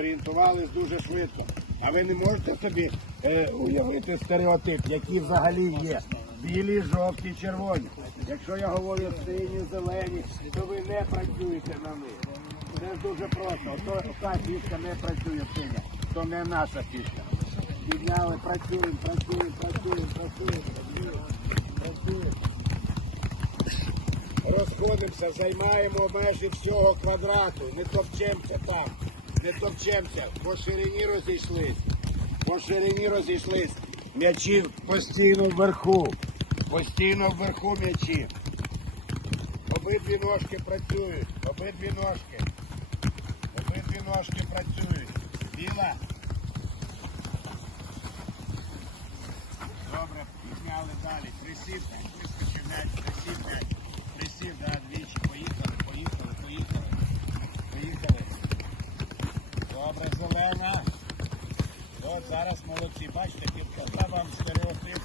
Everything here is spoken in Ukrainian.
Орієнтувались дуже швидко. А ви не можете собі е, уявити стереотип, який взагалі є. Білі, жовті, червоні. Якщо я говорю сині, зелені, то ви не працюєте на них. Це дуже просто. Ото та фішка не працює синя. То не наша фішка. Підняли, працюємо, працюємо, працюємо, працюємо, працюємо, працюємо. Розходимося, займаємо межі всього квадрату, не топчемося там, не топчемося, по ширині розійшлись, по ширині розійшлись. М'ячі постійно вверху, постійно вверху м'ячі. Обидві ножки працюють, обидві ножки, обидві ножки працюють. Біла. Добре, підняли далі. Присів, Добре, зелена. От зараз молодці. Бачите, підказав вам стереотип.